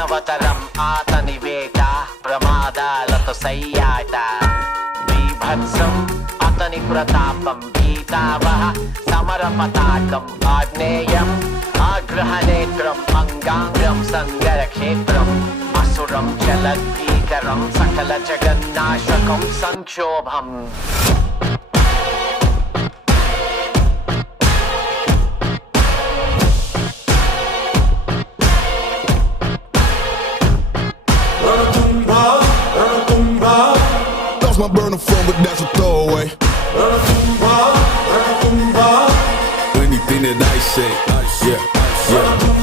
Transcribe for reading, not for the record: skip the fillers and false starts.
మానవతరం ఆతనివేట ప్రమాదాలతో సయ్యాట బీభత్సం అతని ప్రతాపం గీతావహ సమర పతాకం ఆగ్నేయం ఆగ్రహనేత్రం అంగాంగం సంగర క్షేత్రం అసురం చలద్భీకరం సకల జగన్నాశకం సంక్షోభం My burner phone, but that's a throwaway. Anything that I say, yeah, yeah.